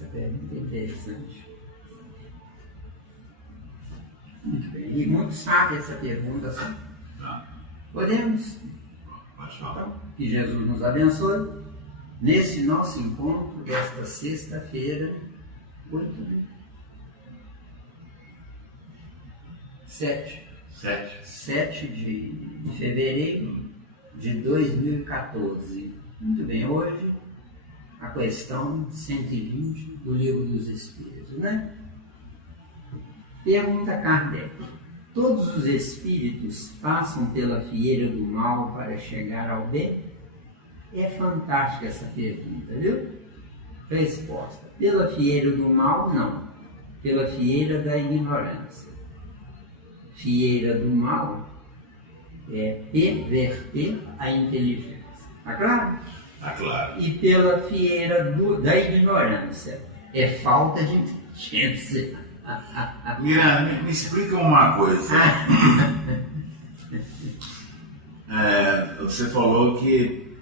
Essa pergunta é interessante. Muito bem. E muito sabe essa pergunta, sabe? Tá. Podemos? Pode falar. Então, que Jesus nos abençoe nesse nosso encontro desta sexta-feira, 7 de fevereiro de 2014. Muito bem, hoje a questão 120 do Livro dos Espíritos, né? Pergunta Kardec: todos os espíritos passam pela fieira do mal para chegar ao bem? É fantástica essa pergunta, viu? Resposta: pela fieira do mal, não. Pela fieira da ignorância. Fieira do mal é perverter a inteligência. Está claro? Tá claro. E pela fieira da ignorância é falta de inteligência. Miranda, me explica uma coisa. Você falou que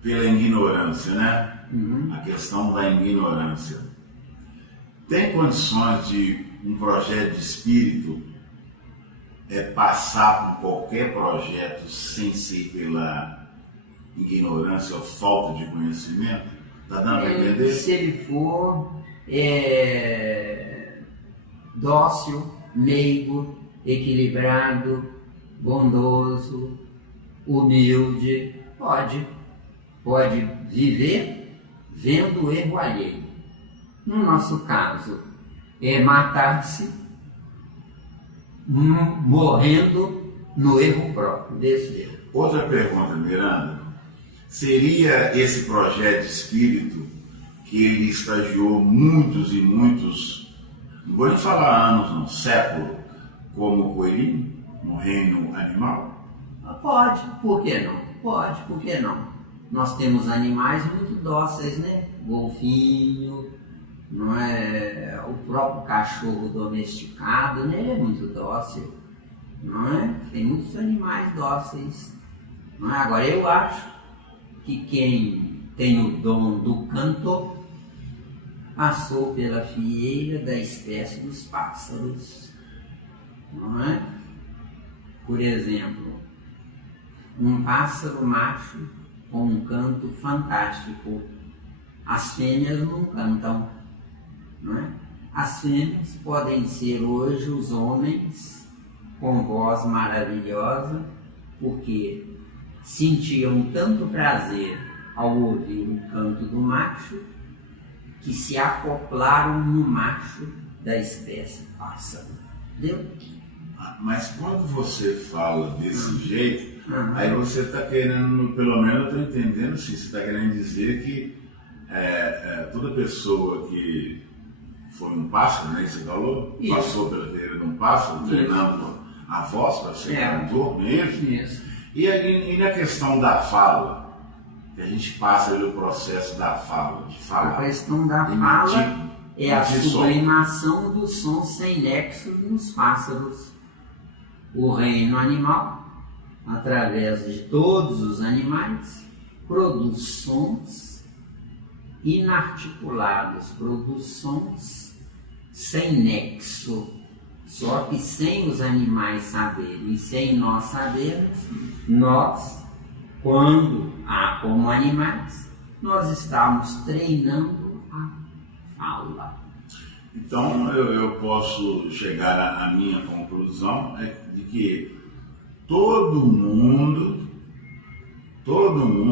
pela ignorância, né? Uhum. A questão da ignorância. Tem condições de um projeto de espírito passar por qualquer projeto sem ser pela ignorância ou falta de conhecimento? Está dando para entender? Se ele for dócil, meigo, equilibrado, bondoso, humilde, pode viver vendo o erro alheio. No nosso caso, é matar-se morrendo no erro próprio desse erro. Outra pergunta, Miranda. Seria esse projeto de espírito que ele estagiou muitos e muitos, não vou nem falar anos, não, século, como o coelhinho, no reino animal? Pode, por que não? Pode, por que não? Nós temos animais muito dóceis, né? Golfinho, não é? O próprio cachorro domesticado, né? Ele é muito dócil, não é? Tem muitos animais dóceis, não é? Agora, eu acho que quem tem o dom do canto passou pela fieira da espécie dos pássaros, não é? Por exemplo, um pássaro macho com um canto fantástico. As fêmeas não cantam, não é? As fêmeas podem ser hoje os homens com voz maravilhosa, porque sentiam tanto prazer ao ouvir o canto do macho que se acoplaram no macho da espécie pássaro. Entendeu? Mas quando você fala desse jeito, aí você está querendo, pelo menos eu estou entendendo assim, você está querendo dizer que toda pessoa que foi um pássaro, né, você falou, Isso. passou pela feira de um pássaro, treinando a voz para ser cantor mesmo. Isso. E na questão da fala, que a gente passa pelo processo da fala, de falar. A questão da fala é a sublimação do som sem nexo nos pássaros. O reino animal, através de todos os animais, produz sons inarticulados, produz sons sem nexo. Só que sem os animais saberem e sem nós sabermos, nós, como animais, nós estamos treinando a fala. Então eu posso chegar à minha conclusão de que todo mundo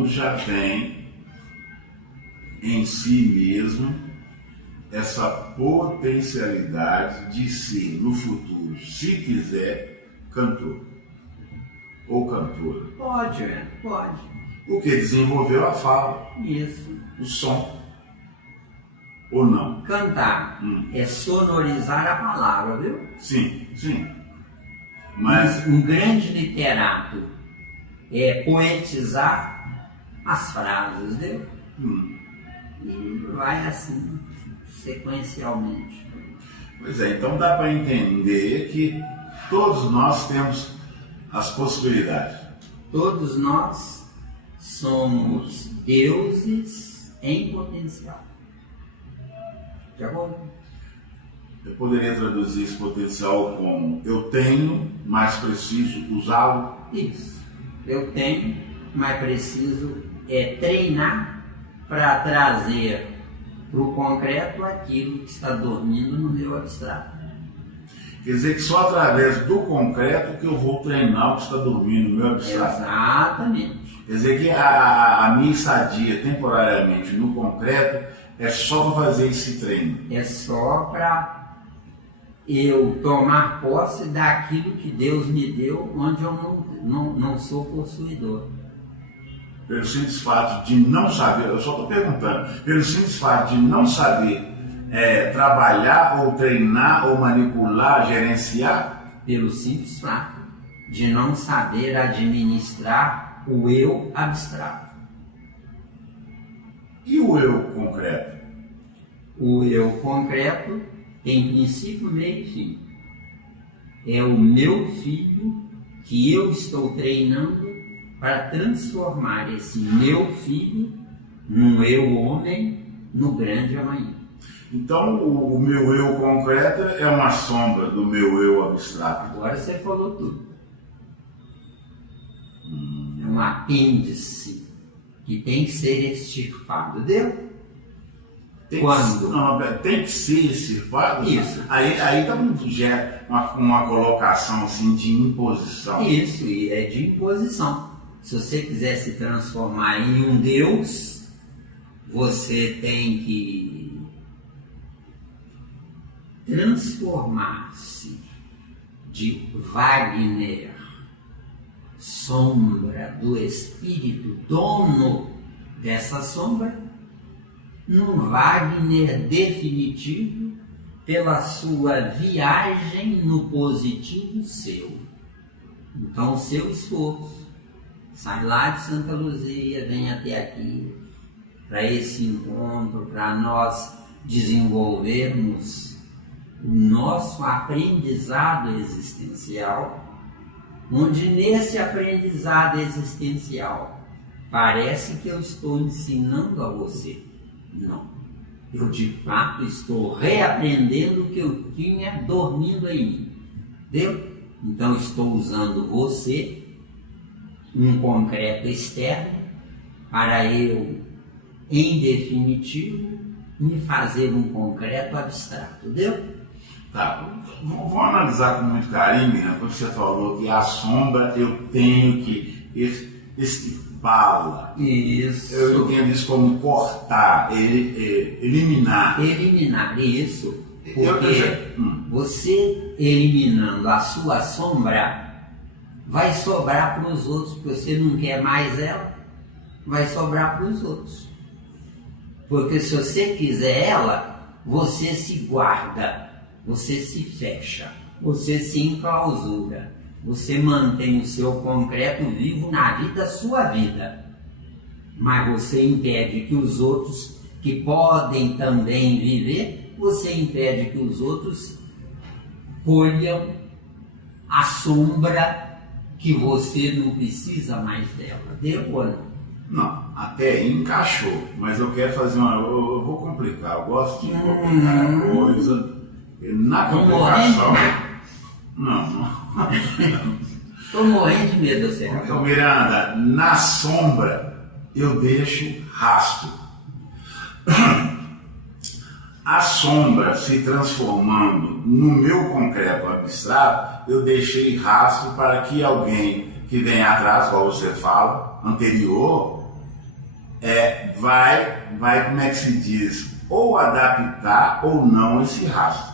já tem em si mesmo essa potencialidade de ser no futuro, se quiser, cantor ou cantora. Pode. Porque desenvolveu a fala, Isso. o som, ou não? Cantar é sonorizar a palavra, viu? Sim. Mas Um grande literato é poetizar as frases, viu? E vai assim, sequencialmente. pois é, então dá para entender que todos nós temos as possibilidades. Todos nós somos deuses em potencial. De acordo? Eu poderia traduzir esse potencial como eu tenho, mas preciso usá-lo? Isso. Eu tenho, mas preciso treinar para trazer para o concreto aquilo que está dormindo no meu abstrato. Quer dizer que só através do concreto que eu vou treinar o que está dormindo no meu abstrato. Exatamente. Quer dizer que a minha estadia temporariamente no concreto é só para fazer esse treino. É só para eu tomar posse daquilo que Deus me deu, onde eu não sou possuidor. Pelo simples fato de não saber, eu só estou perguntando, pelo simples fato de não saber trabalhar ou treinar ou manipular, gerenciar? Pelo simples fato de não saber administrar o eu abstrato. E o eu concreto? O eu concreto tem princípio, meio e fim. É o meu filho que eu estou treinando para transformar esse meu filho num eu homem no grande amanhã. Então o meu eu concreto é uma sombra do meu eu abstrato. Agora você falou tudo. É um apêndice que tem que ser extirpado. Deu? Quando? Tem que ser extirpado? Isso. Aí está uma colocação assim de imposição. Isso, e é de imposição. Se você quiser se transformar em um Deus, você tem que transformar-se de Wagner, sombra do espírito, dono dessa sombra, num Wagner definitivo pela sua viagem no positivo seu. Então, o seu esforço sai lá de Santa Luzia, vem até aqui, para esse encontro, para nós desenvolvermos o nosso aprendizado existencial, onde nesse aprendizado existencial parece que eu estou ensinando a você. Não. Eu de fato estou reaprendendo o que eu tinha dormindo em mim. Entendeu? Então estou usando você, um concreto externo, para eu, em definitivo, me fazer um concreto abstrato. Entendeu? Tá, vamos analisar com muito carinho, né? Quando você falou que a sombra eu tenho que extirpá-la. Isso. Eu entendo isso como cortar, eliminar. Eliminar, isso. Porque você eliminando a sua sombra, vai sobrar para os outros, porque você não quer mais ela, vai sobrar para os outros. Porque se você quiser ela, você se guarda. Você se fecha, você se enclausura, você mantém o seu concreto vivo na vida, sua vida. Mas você impede que os outros, que podem também viver, você impede que os outros colham a sombra que você não precisa mais dela. Deu ou não? Não, até aí encaixou, mas eu quero fazer eu vou complicar, eu gosto de complicar a coisa. Na complicação. Não. Estou morrendo de medo, você. Então, Miranda, na sombra eu deixo rastro. A sombra se transformando no meu concreto abstrato, eu deixei rastro para que alguém que vem atrás, igual você fala, anterior, vai, como é que se diz, ou adaptar ou não esse rastro.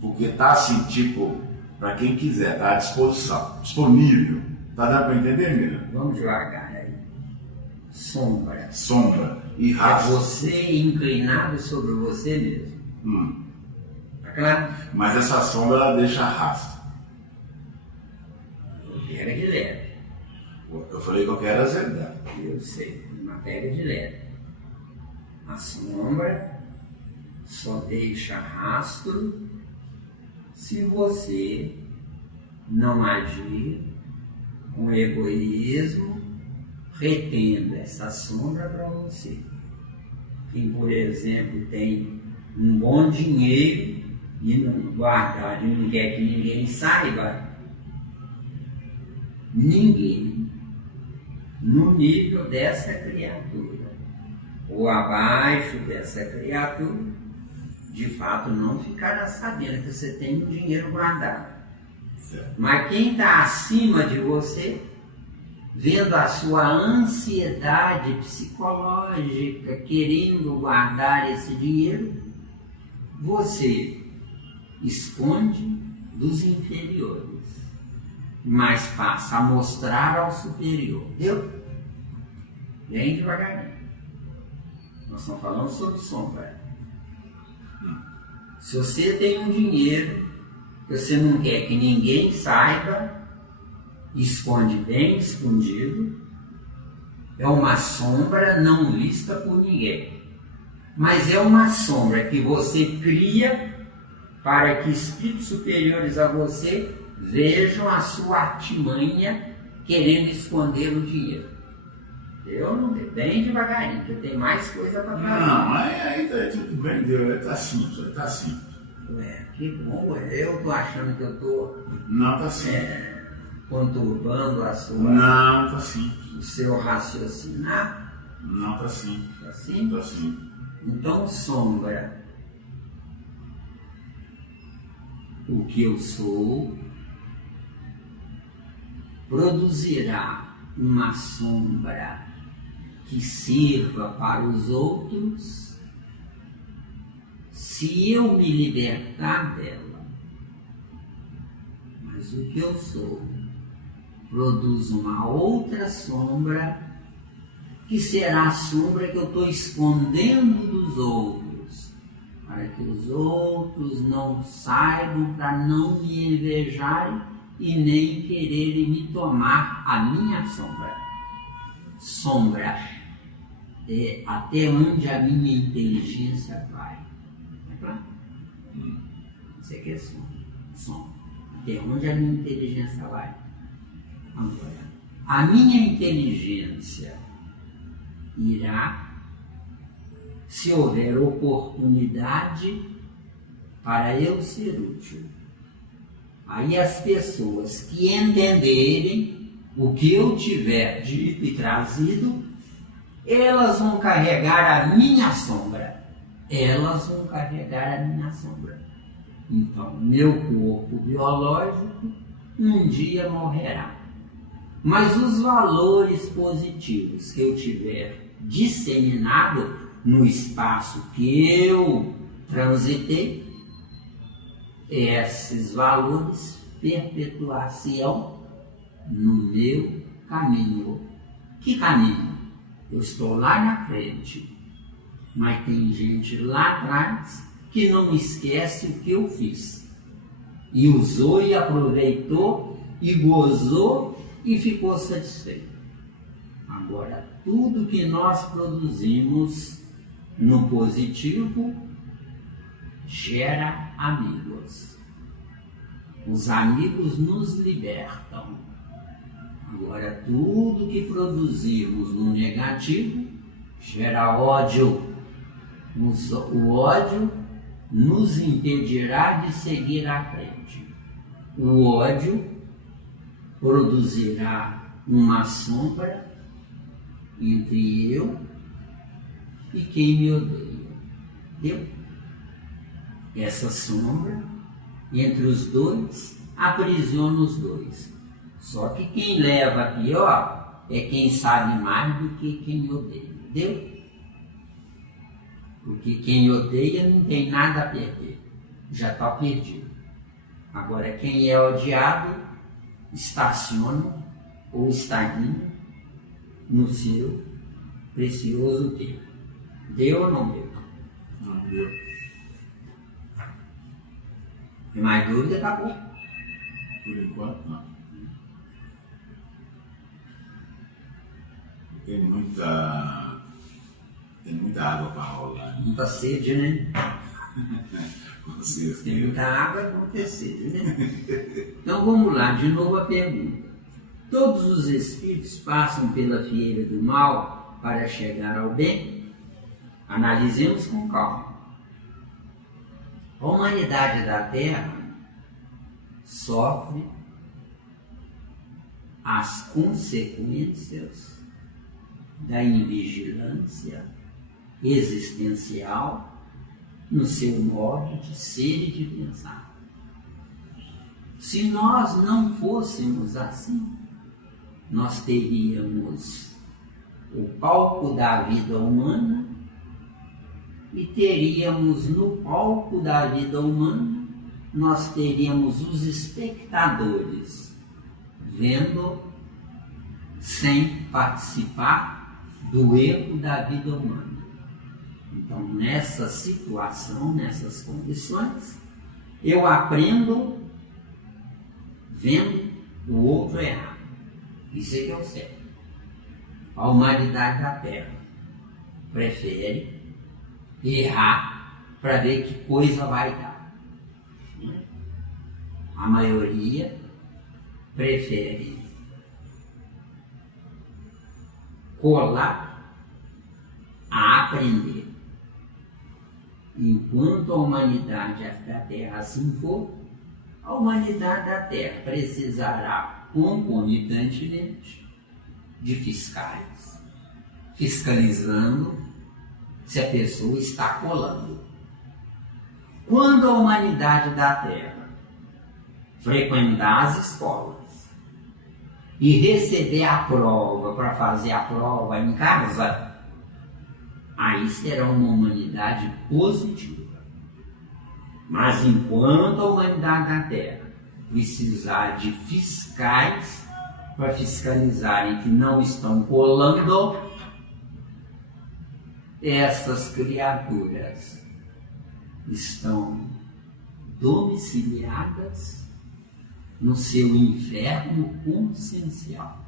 Porque está assim, tipo, para quem quiser, está à disposição, disponível. Está dando para entender, Mira? Vamos devagar aí. Sombra. Sombra e É rastro. você inclinado sobre você mesmo. Tá claro? Mas essa sombra ela deixa rastro. Pega de leve. Eu falei que eu quero azedar. Eu sei, mas pega de leve. A sombra só deixa rastro se você não agir com egoísmo, retendo essa sombra para você. Quem, por exemplo, tem um bom dinheiro e não guardar, e não quer que ninguém saiba, ninguém, no nível dessa criatura, ou abaixo dessa criatura, de fato não ficará sabendo que você tem um dinheiro guardado. Certo. Mas quem está acima de você, vendo a sua ansiedade psicológica, querendo guardar esse dinheiro, você esconde dos inferiores, mas passa a mostrar ao superior. Entendeu? Bem devagarinho. Nós estamos falando sobre sombra. Se você tem um dinheiro que você não quer que ninguém saiba, esconde bem escondido, é uma sombra não vista por ninguém. Mas é uma sombra que você cria para que espíritos superiores a você vejam a sua artimanha querendo esconder o dinheiro. Eu não tenho, bem devagarinho, porque tem mais coisa para fazer. Não, aí tá tudo bem, Deus, está simples, está simples. Ué, que bom, eu estou achando que eu estou Não, está simples. Conturbando a sua, Não, está simples. o seu raciocinar. Não, está simples. Está assim? Está simples. Então, sombra, o que eu sou, produzirá uma sombra que sirva para os outros se eu me libertar dela. Mas o que eu sou produz uma outra sombra que será a sombra que eu estou escondendo dos outros, para que os outros não saibam, para não me invejarem e nem quererem me tomar a minha sombra. Sombra é até onde a minha inteligência vai. É claro? Isso aqui é sombra. Sombra. Até onde a minha inteligência vai. Agora, a minha inteligência irá, se houver oportunidade para eu ser útil. Aí as pessoas que entenderem o que eu tiver dito e trazido, elas vão carregar a minha sombra. Elas vão carregar a minha sombra. Então, meu corpo biológico um dia morrerá. Mas os valores positivos que eu tiver disseminado no espaço que eu transitei, esses valores perpetuar-se-ão no meu caminho. Que caminho? Eu estou lá na frente, mas tem gente lá atrás que não esquece o que eu fiz. E usou e aproveitou e gozou e ficou satisfeito. Agora, tudo que nós produzimos no positivo gera amigos. Os amigos nos libertam. Agora, tudo que produzimos no negativo gera ódio. O ódio nos impedirá de seguir à frente. O ódio produzirá uma sombra entre eu e quem me odeia. Entendeu? Essa sombra, entre os dois, aprisiona os dois. Só que quem leva a pior é quem sabe mais do que quem odeia. Entendeu? Porque quem odeia não tem nada a perder. Já está perdido. Agora, quem é odiado, estaciona ou estagna no seu precioso tempo. Deu ou não deu? Não deu. Tem mais dúvida? Acabou. Por enquanto, não. Tem muita água para rolar. Muita sede, né? Com certeza. Tem muita água, não tem sede, né? Então vamos lá, de novo a pergunta. Todos os espíritos passam pela fieira do mal para chegar ao bem? Analisemos com calma. A humanidade da Terra sofre as consequências da invigilância existencial no seu modo de ser e de pensar. Se nós não fôssemos assim, nós teríamos o palco da vida humana e teríamos no palco da vida humana, nós teríamos os espectadores vendo sem participar do erro da vida humana. Então, nessa situação, nessas condições, eu aprendo vendo o outro errar. Isso é que eu sei. A humanidade da Terra prefere errar para ver que coisa vai dar. A maioria prefere colar a aprender. Enquanto a humanidade da Terra assim for, a humanidade da Terra precisará concomitantemente de fiscais, fiscalizando se a pessoa está colando. Quando a humanidade da Terra frequentar as escolas e receber a prova para fazer a prova em casa, aí será uma humanidade positiva. Mas enquanto a humanidade da Terra precisar de fiscais para fiscalizarem que não estão colando, essas criaturas estão domiciliadas no seu inferno consciencial.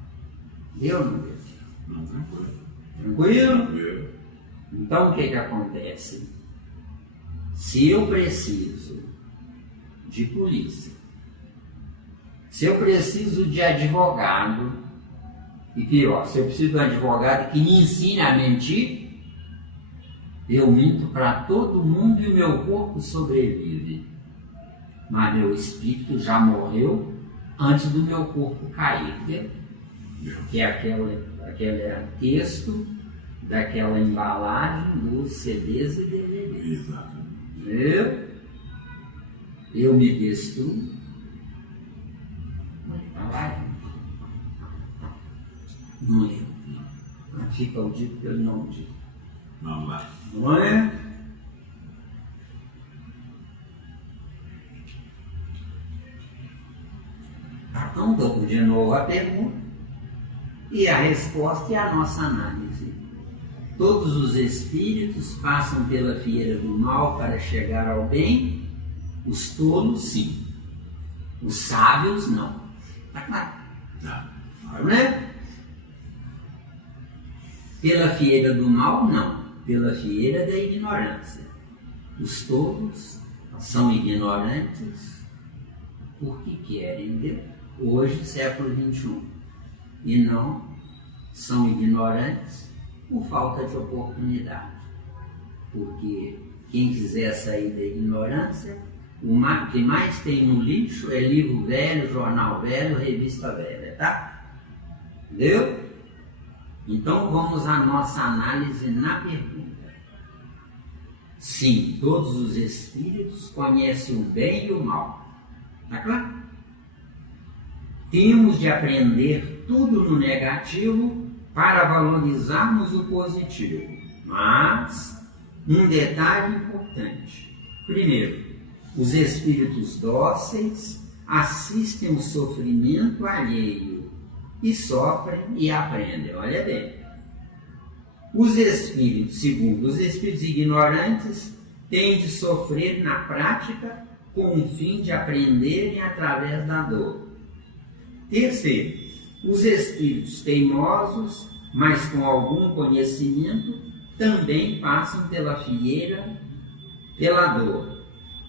Eu não vejo. Não, tranquilo. Tranquilo? Então o que acontece? Se eu preciso de polícia, se eu preciso de advogado, e pior, se eu preciso de um advogado que me ensine a mentir, eu minto para todo mundo e o meu corpo sobrevive. Mas meu espírito já morreu antes do meu corpo cair, que é aquele texto daquela embalagem dos CDs e DVDs. Exatamente. Eu me destruo. Não lembro. Mas fica o dito pelo não dito. Vamos lá. Não é? Então, dou de novo a pergunta e a resposta é a nossa análise. Todos os espíritos passam pela fieira do mal para chegar ao bem? Os tolos, sim. Os sábios, não. Está claro? Não é? Pela fieira do mal, não. Pela fieira da ignorância. Os tolos são ignorantes porque querem Deus. Hoje, século XXI. E não são ignorantes por falta de oportunidade. Porque quem quiser sair da ignorância, o que mais tem no lixo é livro velho, jornal velho, revista velha, tá? Entendeu? Então vamos à nossa análise na pergunta. Sim, todos os espíritos conhecem o bem e o mal. Tá claro? Temos de aprender tudo no negativo para valorizarmos o positivo. Mas, um detalhe importante. Primeiro, os espíritos dóceis assistem o sofrimento alheio e sofrem e aprendem. Olha bem. Os espíritos, segundo, os espíritos ignorantes têm de sofrer na prática com o fim de aprenderem através da dor. Terceiro, os espíritos teimosos, mas com algum conhecimento, também passam pela fieira, pela dor.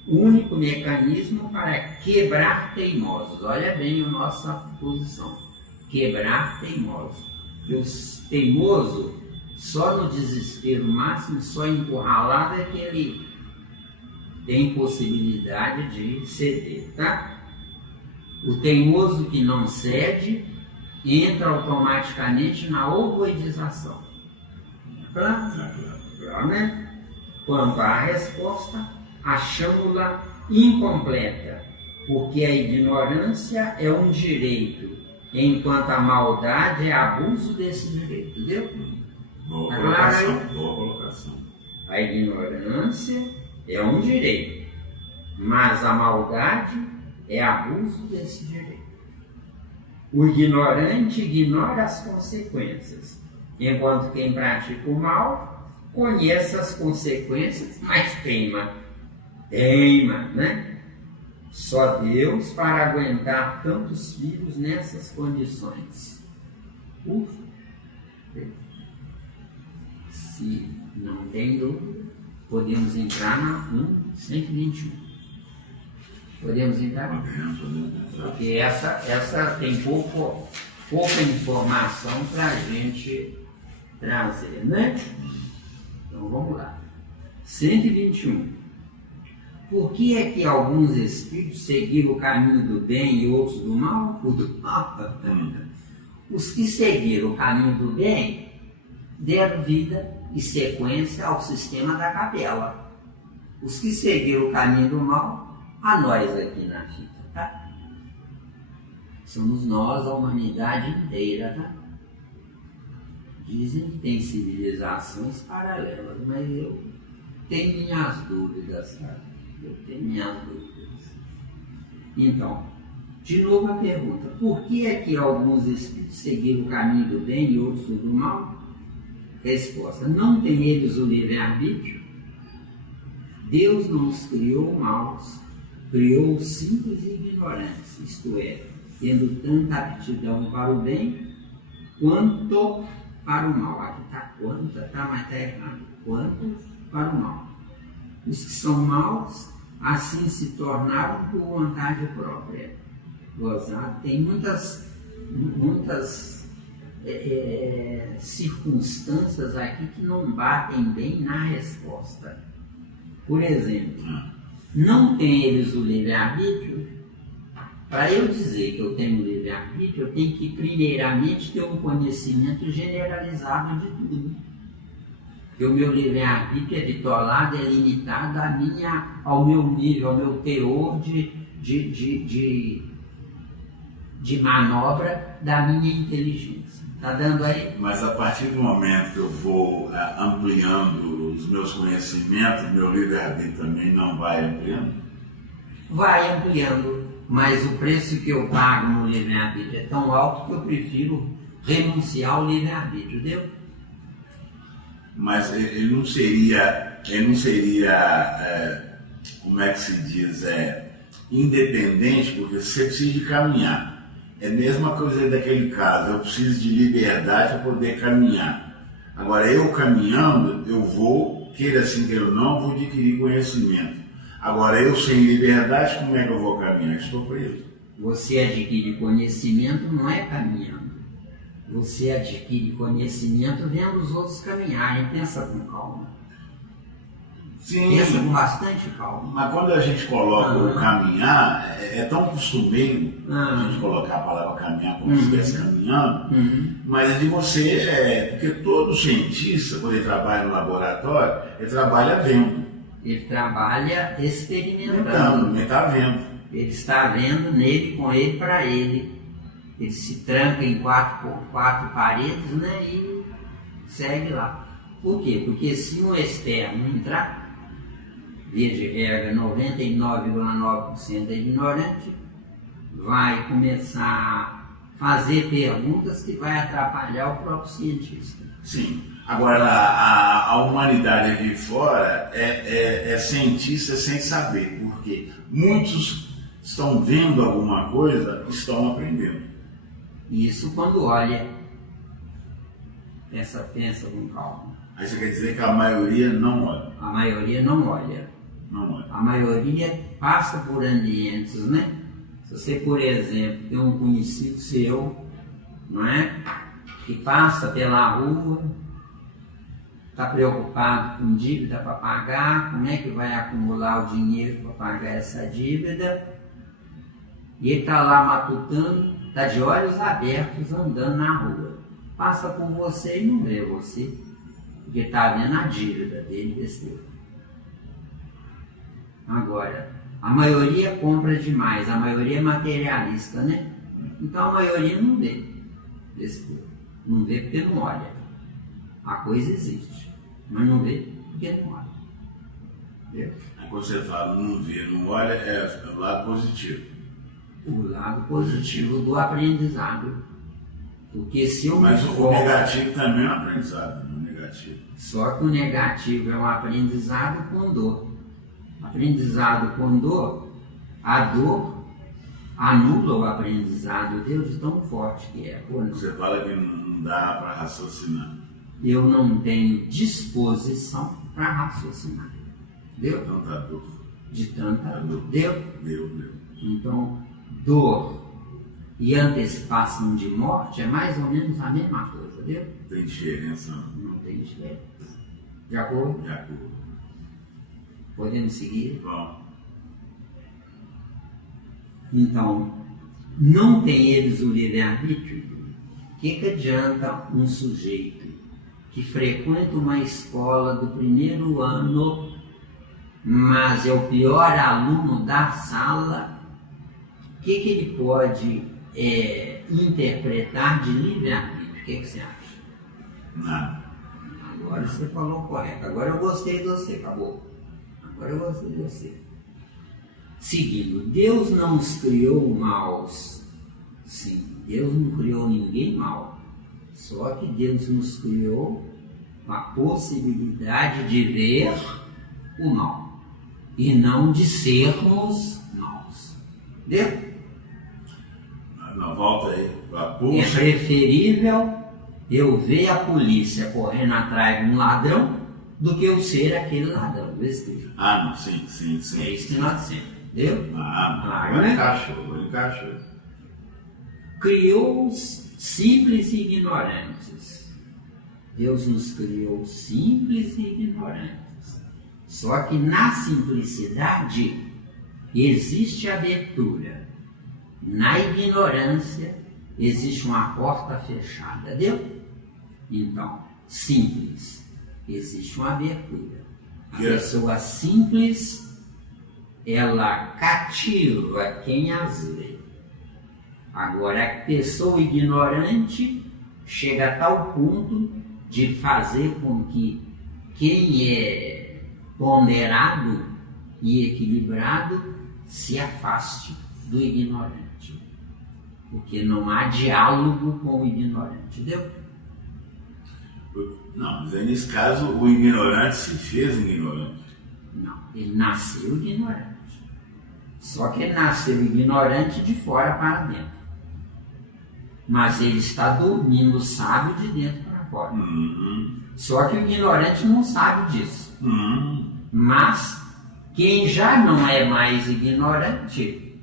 O único mecanismo para quebrar teimosos. Olha bem a nossa posição. Quebrar teimosos. Porque o teimoso, só no desespero máximo, só encurralado é que ele tem possibilidade de ceder, tá? O teimoso que não cede entra automaticamente na ovoidização. Claro, né? Quanto à resposta, achamos-la incompleta, porque a ignorância é um direito, enquanto a maldade é abuso desse direito, entendeu? Boa colocação, boa colocação. A ignorância é um direito, mas a maldade é abuso desse direito. O ignorante ignora as consequências, enquanto quem pratica o mal conhece as consequências, mas teima, né? Só Deus para aguentar tantos filhos nessas condições. Ufa! Se não tem dúvida, podemos entrar na 121. Podemos entrar? Porque essa tem pouca informação para a gente trazer, né? Então vamos lá. 121. Por que é que alguns espíritos seguiram o caminho do bem e outros do mal? O do mal. Os que seguiram o caminho do bem deram vida e sequência ao sistema da capela. Os que seguiram o caminho do mal, a nós aqui na fita, tá? Somos nós, a humanidade inteira, tá? Dizem que tem civilizações paralelas, mas eu tenho minhas dúvidas, sabe? Eu tenho minhas dúvidas. Então, de novo a pergunta: por que é que alguns espíritos seguiram o caminho do bem e outros do mal? Resposta: não tem eles o livre-arbítrio? Deus não os criou maus, criou os simples e ignorantes, isto é, tendo tanta aptidão para o bem quanto para o mal. Aqui está quanto, tá, mas está errado. Quanto para o mal. Os que são maus, assim se tornaram por vontade própria. Gozado. Tem muitas circunstâncias aqui que não batem bem na resposta. Por exemplo, não tem eles o livre-arbítrio? Para eu dizer que eu tenho livre-arbítrio, eu tenho que primeiramente ter um conhecimento generalizado de tudo. Porque o meu livre-arbítrio é bitolado, é limitado ao meu nível, ao meu teor de manobra da minha inteligência. Está dando aí? Mas a partir do momento que eu vou ampliando os meus conhecimentos, meu livre-arbítrio também não vai ampliando? Vai ampliando, mas o preço que eu pago no livre-arbítrio é tão alto que eu prefiro renunciar ao livre-arbítrio, deu? Mas ele não seria, como é que se diz, independente, porque você precisa de caminhar. É a mesma coisa daquele caso, eu preciso de liberdade para poder caminhar. Agora, eu caminhando, eu vou, queira assim, queira não, vou adquirir conhecimento. Agora, eu sem liberdade, como é que eu vou caminhar? Estou preso. Você adquire conhecimento não é caminhando. Você adquire conhecimento vendo os outros caminharem. Pensa com calma. Sim. Pensa com bastante calma. Mas quando a gente coloca o caminhar, é tão costumeiro a gente colocar a palavra caminhar como se estivesse caminhando, mas é de você, porque todo cientista, quando ele trabalha no laboratório, ele trabalha vendo. Ele trabalha experimentando. Ele está vendo. Ele está vendo nele, com ele, para ele. Ele se tranca em quatro paredes, né, e segue lá. Por quê? Porque se um externo entrar, via de regra 99,9% é ignorante, vai começar a fazer perguntas que vai atrapalhar o próprio cientista. Sim. Agora, a humanidade aqui fora é cientista sem saber, porque muitos estão vendo alguma coisa, estão aprendendo. Isso quando olha, pensa com calma. Aí você quer dizer que a maioria não olha? A maioria não olha. Não olha. A maioria passa por ambientes, né? Se você, por exemplo, tem um conhecido seu, não é? Que passa pela rua está preocupado com dívida para pagar, como é que vai acumular o dinheiro para pagar essa dívida, e ele está lá matutando, está de olhos abertos andando na rua. Passa por você e não vê você, porque está vendo a dívida dele besteira. Agora, a maioria compra demais, a maioria é materialista, né? Então a maioria não vê besteira. Não vê porque não olha. A coisa existe, mas não vê porque não olha. Entendeu? Aí quando você fala não vê, não olha, é o lado positivo. O lado positivo do aprendizado. Porque se eu Mas me o foco... negativo também é um aprendizado, o negativo. Só que o negativo é um aprendizado com dor. Aprendizado com dor, a dor anula o aprendizado, Deus, de tão forte que é. Você fala que não dá para raciocinar. Eu não tenho disposição para raciocinar. Deu? Tanta dor. De tanta dor. Deu? Deu. Então, dor e antecipação de morte é mais ou menos a mesma coisa, deu? Tem diferença? Não tem diferença. De acordo? De acordo. Podemos seguir? Bom. Então, não tem eles o livre-arbítrio. O que adianta um sujeito que frequenta uma escola do primeiro ano, mas é o pior aluno da sala? O que ele pode interpretar de livre-arbítrio? O que você acha? Nada. Agora você falou correto. Agora eu gostei de você, acabou. Agora eu gostei de você. Seguindo, Deus não os criou maus. Sim, Deus não criou ninguém mau. Só que Deus nos criou com a possibilidade de ver o mal e não de sermos maus. Entendeu? Não, volta aí. É preferível eu ver a polícia correndo atrás de um ladrão do que eu ser aquele ladrão. Ah, não, sim. É isso que nós dizemos. Entendeu? Agora encaixou. Criou-os simples e ignorantes. Deus nos criou simples e ignorantes. Só que na simplicidade existe abertura. Na ignorância existe uma porta fechada. Entendeu? Então, simples, existe uma abertura. A pessoa simples, ela cativa quem as vê. Agora, a pessoa ignorante chega a tal ponto de fazer com que quem é ponderado e equilibrado se afaste do ignorante. Porque não há diálogo com o ignorante, entendeu? Não, mas aí nesse caso o ignorante se fez ignorante. Não, ele nasceu ignorante. Só que ele nasceu ignorante de fora para dentro. Mas ele está dormindo sábio de dentro para fora. Só que o ignorante não sabe disso. Mas quem já não é mais ignorante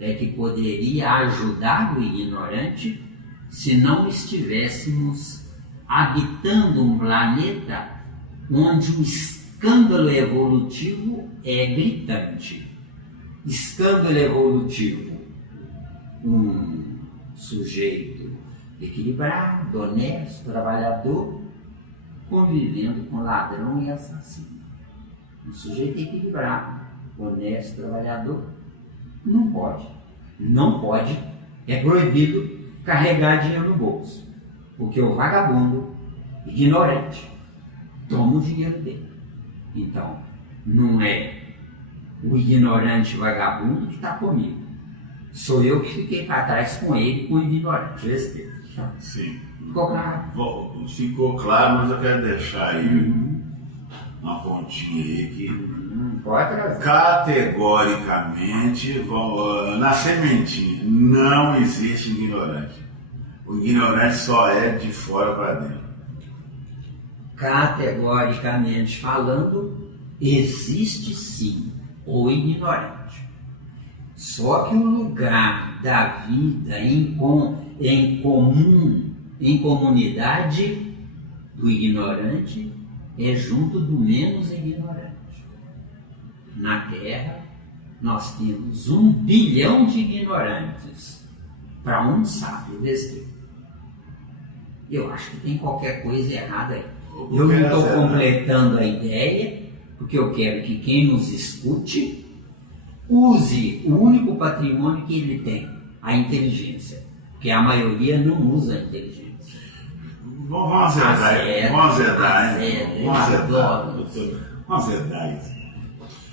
é que poderia ajudar o ignorante se não estivéssemos habitando um planeta onde o escândalo evolutivo é gritante. Escândalo evolutivo. Um sujeito equilibrado, honesto, trabalhador, convivendo com ladrão e assassino. Um sujeito equilibrado, honesto, trabalhador, não pode, é proibido carregar dinheiro no bolso, porque o vagabundo, ignorante, toma o dinheiro dele. Então, não é o ignorante vagabundo que está comigo, sou eu que fiquei para trás com ele, com o ignorante. Sim. Ficou claro? Ficou claro, mas eu quero deixar aí uma pontinha aí que pode trazer. Categoricamente, na sementinha, não existe ignorante. O ignorante só é de fora para dentro. Categoricamente falando, existe sim o ignorante. Só que o lugar da vida em comunidade do ignorante é junto do menos ignorante. Na Terra, nós temos 1 bilhão de ignorantes para um sábio desse tipo. Eu acho que tem qualquer coisa errada aí. Eu não estou completando a ideia, porque eu quero que quem nos escute use o único patrimônio que ele tem, a inteligência. Porque a maioria não usa a inteligência. Vamos azedar.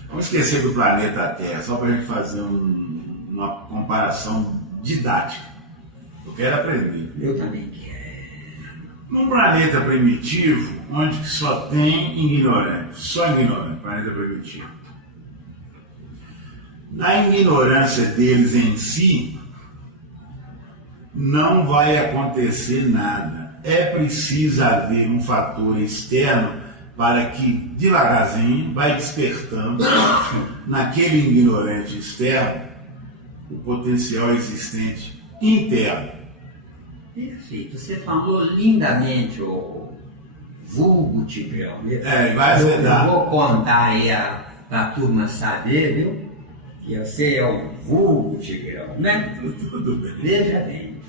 Vamos esquecer do planeta Terra, só para a gente fazer uma comparação didática. Eu quero aprender. Eu também quero. Num planeta primitivo, onde só tem ignorante, planeta primitivo. Na ignorância deles em si, não vai acontecer nada. É preciso haver um fator externo para que, devagarzinho, vai despertando naquele ignorante externo o potencial existente interno. Perfeito. Você falou lindamente o vulgo Tigrão. Vai azedar. Eu vou contar aí para a turma saber, viu? Que você é o vulgo Tigrão, né? Tudo bem. Veja bem.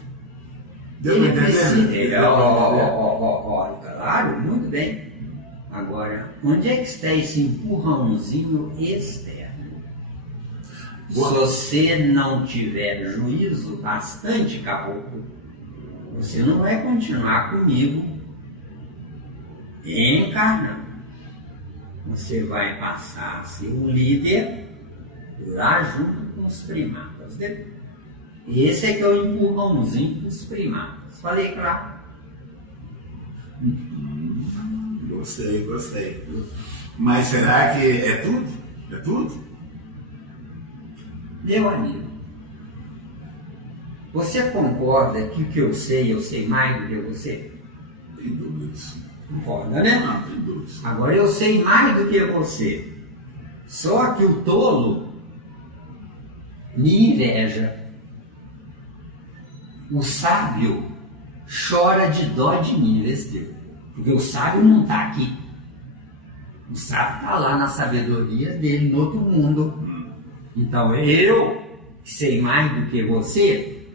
Deu para entender? Claro, muito bem. Agora, onde é que está esse empurrãozinho externo? Se você não tiver juízo bastante, caboclo, você não vai continuar comigo encarnando. Você vai passar a ser um líder lá junto com os primatas. Né? Esse é que é o empurrãozinho dos primatas. Falei claro? Gostei. Mas será que é tudo? É tudo? Meu amigo, você concorda que o que eu sei mais do que você? Tem dúvidas. Concorda, né? Não, tem dúvidas. Agora eu sei mais do que você. Só que o tolo me inveja. O sábio chora de dó de mim, Vesteu. Porque o sábio não está aqui. O sábio está lá na sabedoria dele, no outro mundo. Então eu, que sei mais do que você,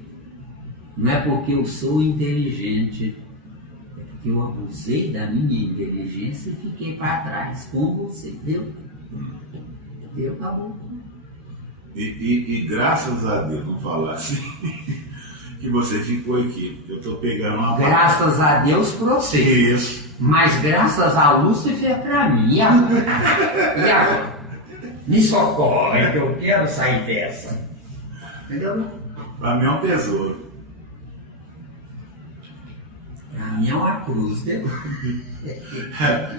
não é porque eu sou inteligente, é porque eu abusei da minha inteligência e fiquei para trás com você, entendeu? Acabou. E graças a Deus, não falar assim, que você ficou aqui. Eu estou pegando uma Graças a Deus para você. Isso. Mas graças a Lúcifer para mim. E agora? Me socorre que eu quero sair dessa. Entendeu? Para mim é um tesouro. Para mim é uma cruz, né?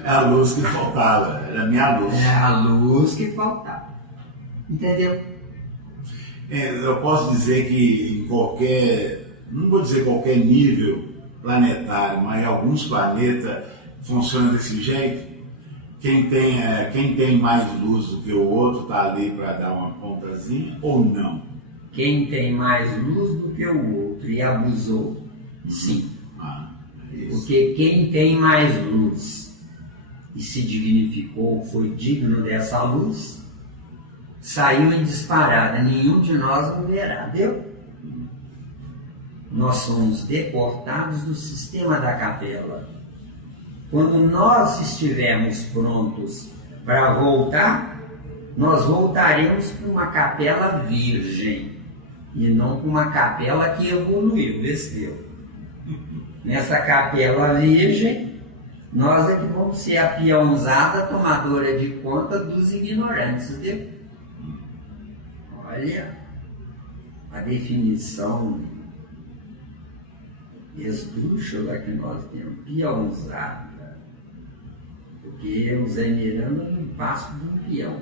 É a luz que faltava, era a minha luz. É a luz que faltava. Entendeu? Eu posso dizer que em qualquer, não vou dizer qualquer nível planetário, mas alguns planetas funcionam desse jeito. Quem tem mais luz do que o outro está ali para dar uma pontazinha ou não? Quem tem mais luz do que o outro e abusou, sim. Isso. Porque quem tem mais luz e se dignificou, foi digno dessa luz, saiu em disparada. Nenhum de nós não verá, viu? Nós somos deportados do sistema da capela. Quando nós estivermos prontos para voltar, nós voltaremos para uma capela virgem e não para uma capela que evoluiu, desceu. Nessa capela virgem, nós é que vamos ser a peãozada tomadora de conta dos ignorantes, viu? Olha a definição esdrúxula que nós temos, peãozada. Porque o Zé Miranda não passa de um peão.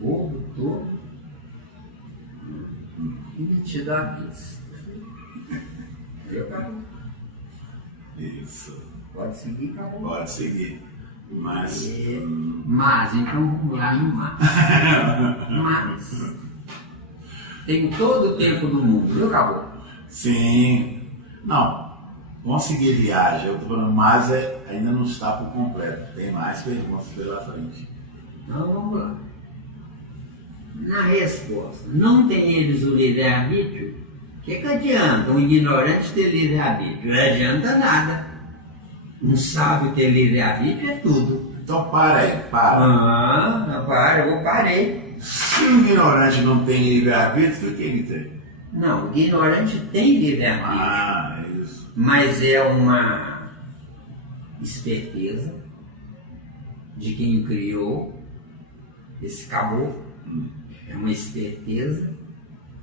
Bobo todo e metido à vista. Acabou. Isso. Pode seguir, acabou. Pode seguir. Mas então vamos lá no mas. Tem todo o tempo do mundo, viu, acabou? Sim. Não. Vamos seguir viagem, eu tô falando, mas ainda não está por completo. Tem mais perguntas pela frente. Então vamos lá. Na resposta, não tem eles o livre-arbítrio? O que adianta um ignorante ter livre-arbítrio? Não adianta nada. Um sábio ter livre-arbítrio é tudo. Então para aí, para. Eu parei. Se o ignorante não tem livre-arbítrio, o que ele tem? Não, o ignorante tem livre-arbítrio. Ah, é isso. Mas é uma esperteza de quem criou esse caboclo. É uma esperteza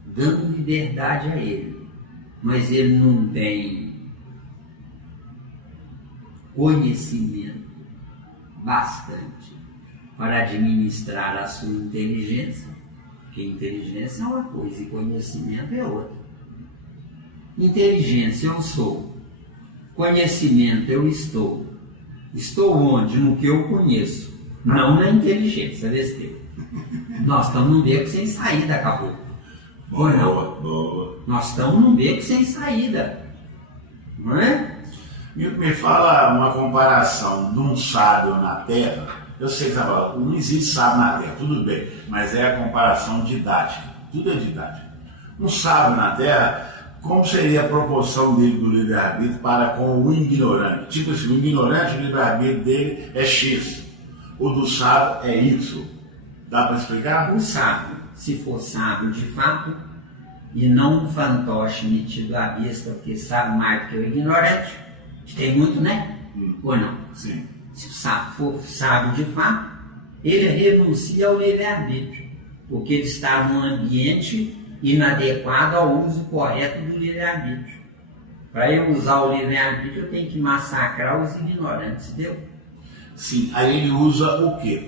dando liberdade a ele. Mas ele não tem conhecimento bastante para administrar a sua inteligência, porque inteligência é uma coisa e conhecimento é outra. Inteligência eu sou, conhecimento eu estou. Estou onde? No que eu conheço, não na inteligência, besteira. Nós estamos num beco sem saída, acabou. Ou não? Boa. Nós estamos num beco sem saída, não é? Me fala uma comparação de um sábio na Terra. Eu sei que você fala, não existe sábio na Terra, tudo bem, mas é a comparação didática, tudo é didática. Um sábio na Terra, como seria a proporção dele do livre-arbítrio para com o ignorante? Tipo assim, o ignorante, o livre-arbítrio dele é X, o do sábio é Y. Dá para explicar? O sábio, se for sábio de fato, e não um fantoche metido à vista, porque sabe mais do que o ignorante, que tem muito, né? Ou não? Sim. Se o sábio for sábio de fato, ele renuncia ao livre-arbítrio, porque ele está num ambiente inadequado ao uso correto do livre-arbítrio. Para eu usar o livre-arbítrio, eu tenho que massacrar os ignorantes, entendeu? Sim, aí ele usa o quê?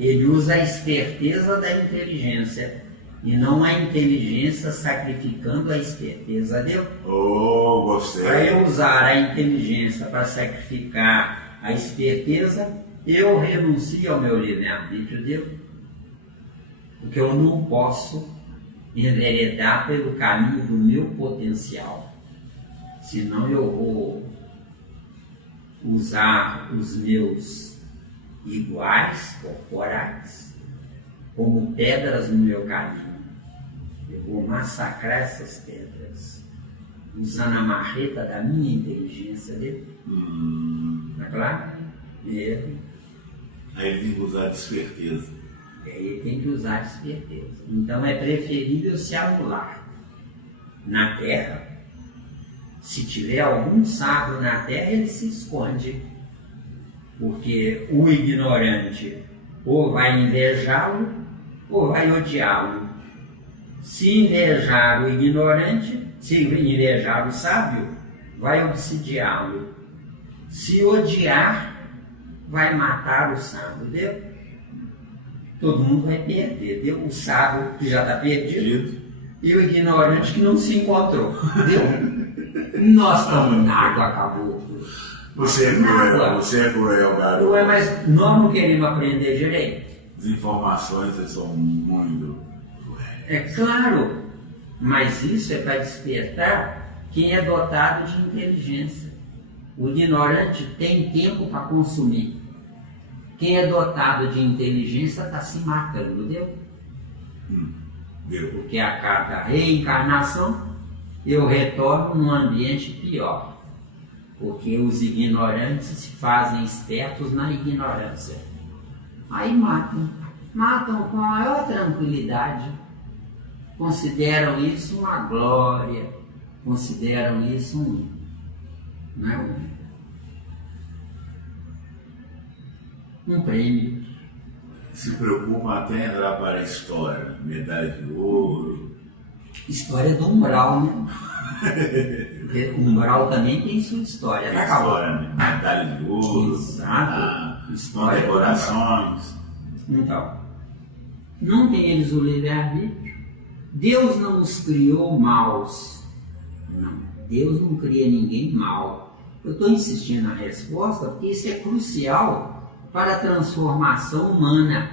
Ele usa a esperteza da inteligência, e não a inteligência sacrificando a esperteza, entendeu? Oh, gostei. Para eu usar a inteligência para sacrificar a esperteza, eu renuncio ao meu livre-arbítrio, entendeu? Porque eu não posso enveredar pelo caminho do meu potencial, senão eu vou usar os meus iguais corporais como pedras no meu caminho. Eu vou massacrar essas pedras usando a marreta da minha inteligência dele. Tá claro? Aí ele tem que usar a esperteza. Ele tem que usar a esperteza. Então é preferível se anular. Na terra, se tiver algum sábio na terra, ele se esconde. Porque o ignorante ou vai invejá-lo ou vai odiá-lo. Se invejar o ignorante, se invejar o sábio, vai obsidiá-lo. Se odiar, vai matar o sábio, entendeu? Todo mundo vai perder, entendeu? O sábio que já está perdido e o ignorante que não se encontrou, entendeu? Nós estamos na água, acabou. Você é cruel, garoto. Ué, mas nós não queremos aprender direito. As informações são muito cruéis. É claro, mas isso é para despertar quem é dotado de inteligência. O ignorante tem tempo para consumir. Quem é dotado de inteligência está se matando, deu? Porque a cada reencarnação eu retorno num ambiente pior. Porque os ignorantes se fazem espertos na ignorância. Aí matam com a maior tranquilidade. Consideram isso uma glória, consideram isso um prêmio. Se preocupam até em entrar para a história, medalha de ouro. História do umbral, né? Porque o umbral também tem sua história. Tem história, né? Medalha de ouro. Exato. História, condecorações. Então, não tem eles o livre-arbítrio. Deus não os criou maus. Não, Deus não cria ninguém mau. Eu estou insistindo na resposta porque isso é crucial para a transformação humana.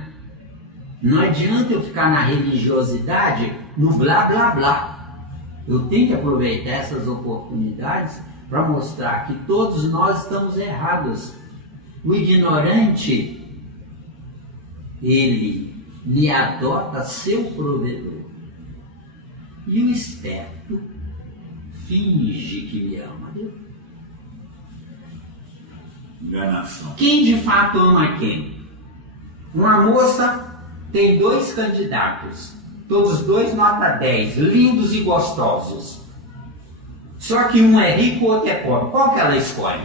Não adianta eu ficar na religiosidade, no blá blá blá. Eu tenho que aproveitar essas oportunidades para mostrar que todos nós estamos errados. O ignorante, ele me adota seu provedor. E o esperto finge que me ama. Enganação. Quem de fato ama quem? Uma moça tem 2 candidatos, todos 2 nota 10, lindos e gostosos. Só que um é rico e outro é pobre. Qual que ela escolhe?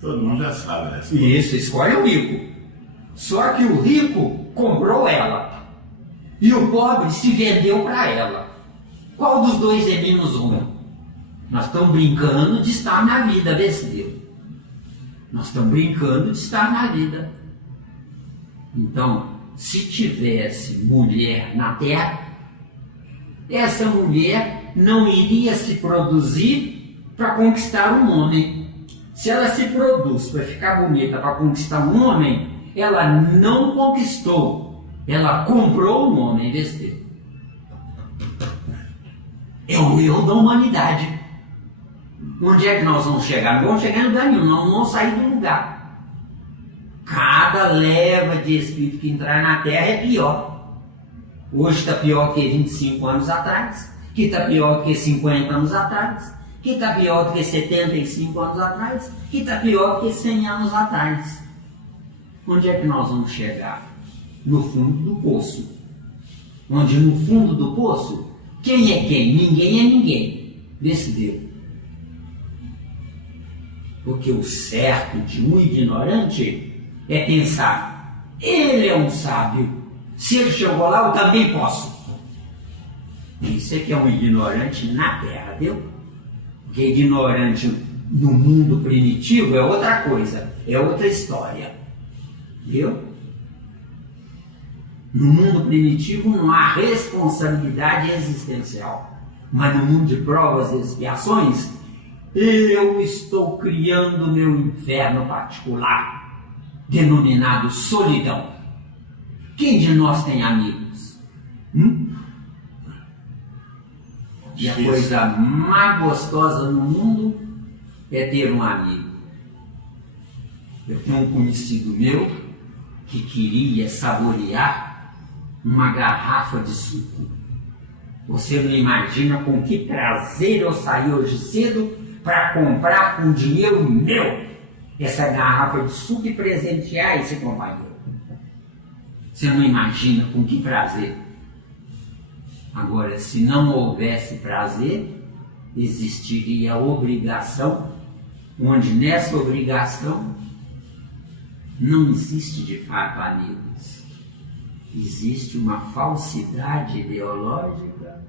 Todo mundo já sabe essa. Isso, escolhe o rico. Só que o rico comprou ela. E o pobre se vendeu para ela. Qual dos 2 é menos ruim? Nós estamos brincando de estar na vida, besteira. Nós estamos brincando de estar na vida. Então, se tivesse mulher na terra, essa mulher não iria se produzir para conquistar um homem. Se ela se produz para ficar bonita, para conquistar um homem, ela não conquistou, ela comprou um homem, besteira. É o eu da humanidade. Onde é que nós vamos chegar? Não vamos chegar em lugar nenhum, não vamos sair do lugar. Cada leva de espírito que entrar na Terra é pior. Hoje está pior que 25 anos atrás, que está pior que 50 anos atrás, que está pior que 75 anos atrás, que está pior que 100 anos atrás. Onde é que nós vamos chegar? No fundo do poço. Onde no fundo do poço, quem é quem? Ninguém é ninguém. Decidiu. Porque o certo de um ignorante é pensar, ele é um sábio, se ele chegou lá, eu também posso. Isso é que é um ignorante na Terra, viu? Porque ignorante no mundo primitivo é outra coisa, é outra história, viu? No mundo primitivo não há responsabilidade existencial, mas no mundo de provas e expiações, eu estou criando meu inferno particular, denominado solidão. Quem de nós tem amigos? E a coisa mais gostosa no mundo é ter um amigo. Eu tenho um conhecido meu que queria saborear uma garrafa de suco. Você não imagina com que prazer eu saí hoje cedo para comprar com dinheiro meu essa garrafa de suco e presentear esse companheiro. Você não imagina com que prazer. Agora, se não houvesse prazer, existiria obrigação, onde nessa obrigação não existe de fato amigos. Existe uma falsidade ideológica,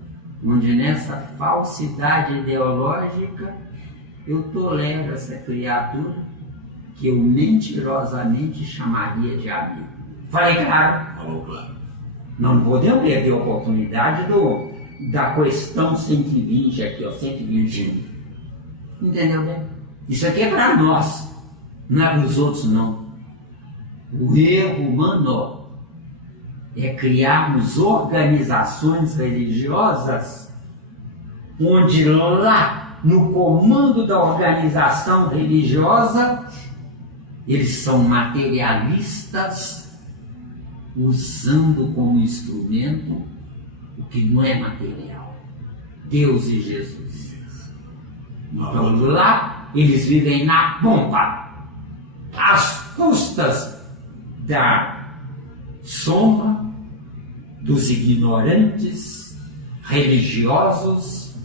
onde nessa falsidade ideológica eu tolero essa criatura que eu mentirosamente chamaria de amigo. Falei claro? Falou claro. Não podemos perder a oportunidade da questão 120 aqui, ó, 121. Entendeu bem? Isso aqui é para nós, não é para os outros não. O erro humano é criarmos organizações religiosas onde lá no comando da organização religiosa eles são materialistas, usando como instrumento o que não é material, Deus e Jesus. Então lá eles vivem na pompa, às custas da sombra dos ignorantes religiosos,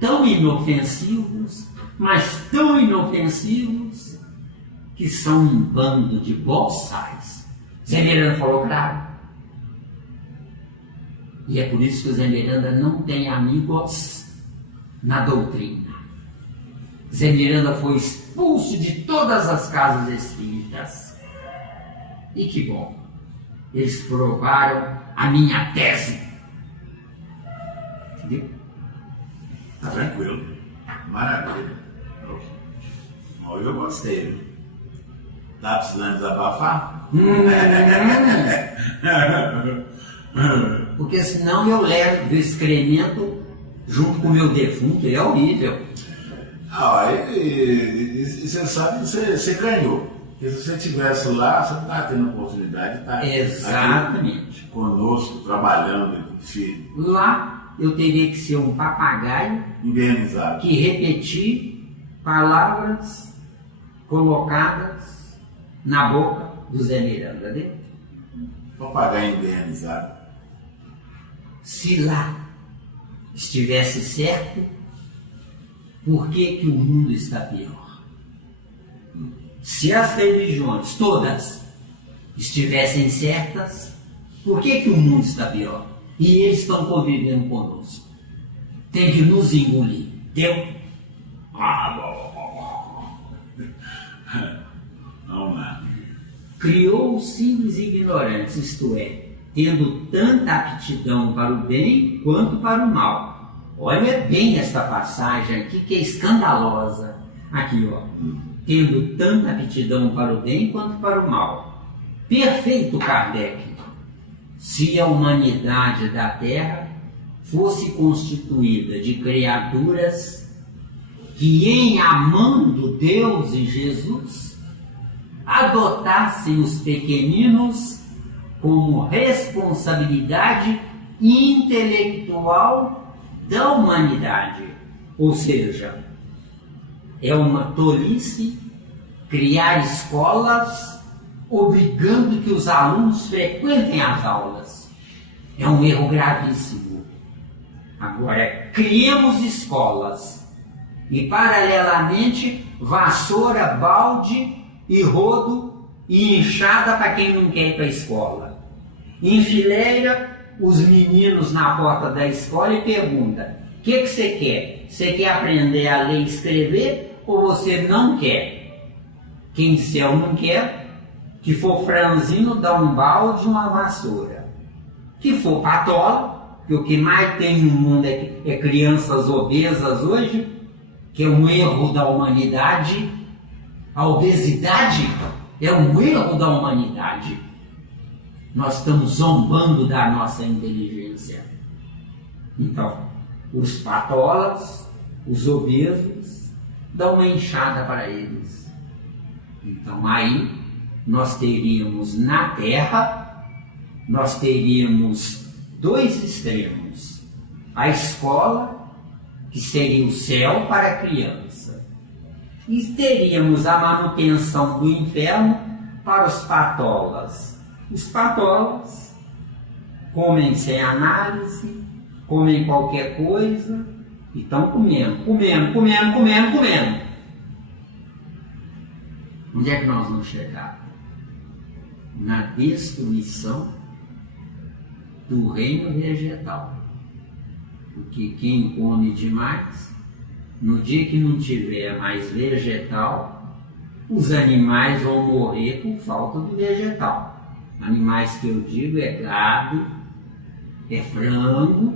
tão inofensivos, mas tão inofensivos que são um bando de boçais. Zé Miranda falou claro. E é por isso que o Zé Miranda não tem amigos na doutrina. Zé Miranda foi expulso de todas as casas espíritas. E que bom, eles provaram a minha tese. Entendeu? Tá tranquilo. Maravilha. Eu gostei. Tá precisando desabafar? Porque senão eu levo do excremento junto com o meu defunto, é horrível. E você sabe que você ganhou. Porque se você estivesse lá, você não está tendo oportunidade de estar Exatamente. aqui conosco, trabalhando aqui firme. Lá eu teria que ser um papagaio Invernizado. que repetir palavras colocadas na boca do Zé Miranda, né? Papagaio invernizado. Se lá estivesse certo, por que o mundo está pior? Se as religiões todas estivessem certas, por que o mundo está pior? E eles estão convivendo conosco. Tem que nos engolir. Deu? Vamos lá. Criou os simples ignorantes, isto é, tendo tanta aptidão para o bem quanto para o mal. Olha bem esta passagem aqui, que é escandalosa. Aqui, ó. Tendo tanta aptidão para o bem quanto para o mal. Perfeito, Kardec. Se a humanidade da Terra fosse constituída de criaturas que, em amando Deus e Jesus, adotassem os pequeninos como responsabilidade intelectual da humanidade. Ou seja, é uma tolice criar escolas obrigando que os alunos frequentem as aulas. É um erro gravíssimo. Agora, criemos escolas e, paralelamente, vassoura, balde e rodo e enxada para quem não quer ir para a escola. Enfileira os meninos na porta da escola e pergunta: o que você quer? Você quer aprender a ler e escrever ou você não quer? Quem disser eu não quero, que for franzino, dá um balde e uma vassoura. Que for patola, que o que mais tem no mundo é crianças obesas hoje, que é um erro da humanidade. A obesidade é um erro da humanidade. Nós estamos zombando da nossa inteligência. Então, os patolas, os obesos, dão uma enxada para eles. Então, aí, nós teríamos na Terra, nós teríamos dois extremos. A escola, que seria o céu para a criança. E teríamos a manutenção do inferno para os patolas. Os patolas comem sem análise, comem qualquer coisa e estão comendo. Onde é que nós vamos chegar? Na destruição do reino vegetal. Porque quem come demais, no dia que não tiver mais vegetal, os animais vão morrer por falta do vegetal. Animais que eu digo é gado, é frango,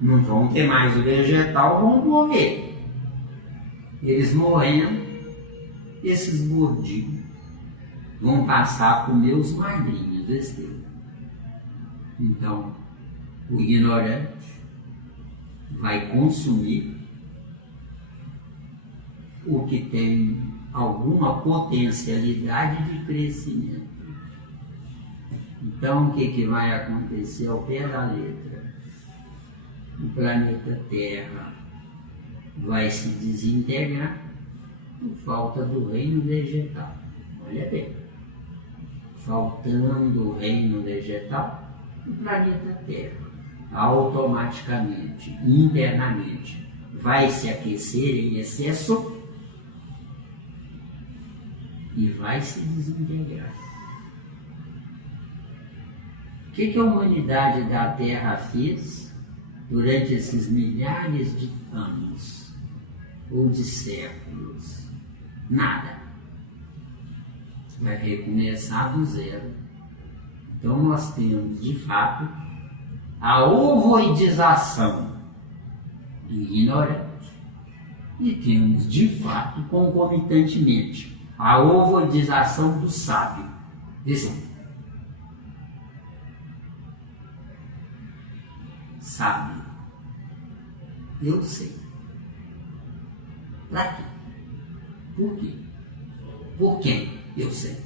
não vão ter mais o vegetal, vão morrer. Eles morrendo, esses gordinhos vão passar a comer os magrinhos desse tempo. Então, o ignorante vai consumir o que tem alguma potencialidade de crescimento. Então, o que vai acontecer ao pé da letra? O planeta Terra vai se desintegrar por falta do reino vegetal. Olha bem, faltando o reino vegetal, o planeta Terra automaticamente, internamente, vai se aquecer em excesso e vai se desintegrar. O que a humanidade da Terra fez durante esses milhares de anos ou de séculos? Nada. Vai recomeçar do zero. Então nós temos, de fato, a ovoidização do ignorante e temos, de fato, concomitantemente, a ovoidização do sábio. Sábio. Eu sei. Para quê? Por quê? Por quem? Eu sei.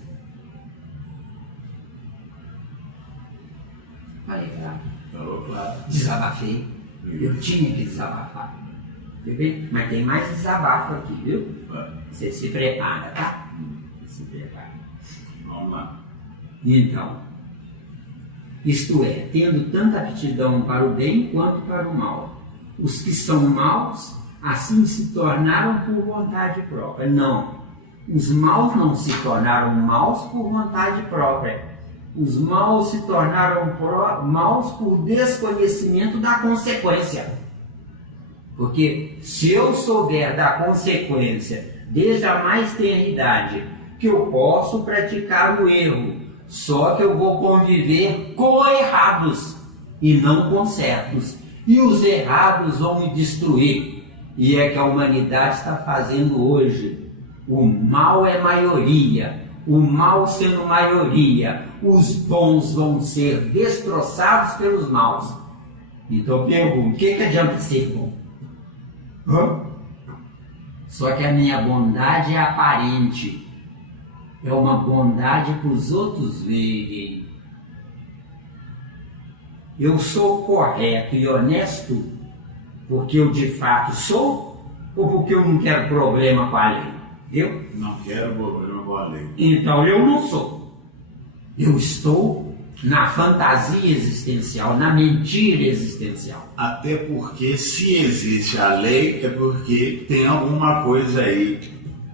Falei, claro. Falou claro. Desabafei. Eu tinha que desabafar. Viu bem? Mas tem mais desabafo aqui, viu? Você se prepara, tá? Se prepara. Vamos lá. Então, isto é, tendo tanta aptidão para o bem quanto para o mal. Os que são maus, assim se tornaram por vontade própria. Não. Os maus não se tornaram maus por vontade própria. Os maus se tornaram maus por desconhecimento da consequência. Porque se eu souber da consequência desde a mais tenra idade, que eu posso praticar o erro, só que eu vou conviver com errados e não com certos. E os errados vão me destruir. E é que a humanidade está fazendo hoje. O mal é maioria. O mal sendo maioria, os bons vão ser destroçados pelos maus. Então eu pergunto, o que adianta ser bom? Só que a minha bondade é aparente. É uma bondade para os outros verem. Eu sou correto e honesto porque eu de fato sou ou porque eu não quero problema com a lei? Eu não quero problema com a lei. Então eu não sou. Eu estou na fantasia existencial, na mentira existencial. Até porque se existe a lei é porque tem alguma coisa aí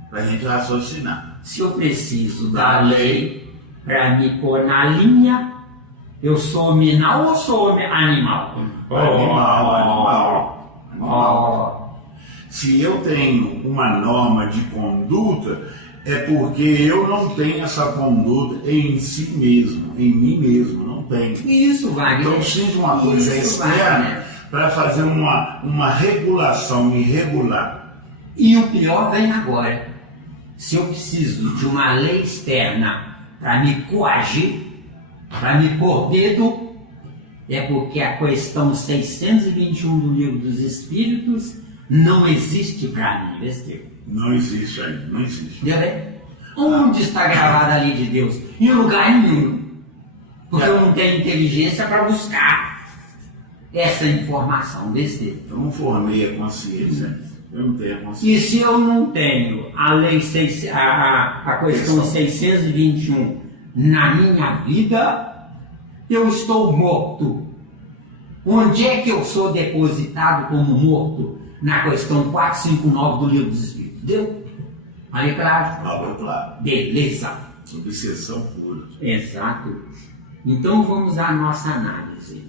para a gente raciocinar. Se eu preciso da lei para me pôr na linha, eu sou nominal ou sou animal? Animal. Se eu tenho uma norma de conduta, é porque eu não tenho essa conduta em si mesmo, em mim mesmo, não tenho. Isso, Wagner. Então eu preciso de uma coisa externa para fazer uma regulação, me regular. E o pior vem agora. Se eu preciso de uma lei externa para me coagir, para me pôr dedo, é porque a questão 621 do Livro dos Espíritos não existe para mim, Vesteu. Não existe ainda, não existe. Onde está gravada a lei de Deus? Em lugar nenhum. Porque eu não tenho inteligência para buscar essa informação, Vesteu. Eu não formei a consciência, eu não tenho a consciência. E se eu não tenho a lei, a questão 621 na minha vida, eu estou morto. Onde é que eu sou depositado como morto? Na questão 459 do Livro dos Espíritos. Deu? Aí, claro? Falou claro. Beleza. Obsessão pura. Exato. Então vamos à nossa análise.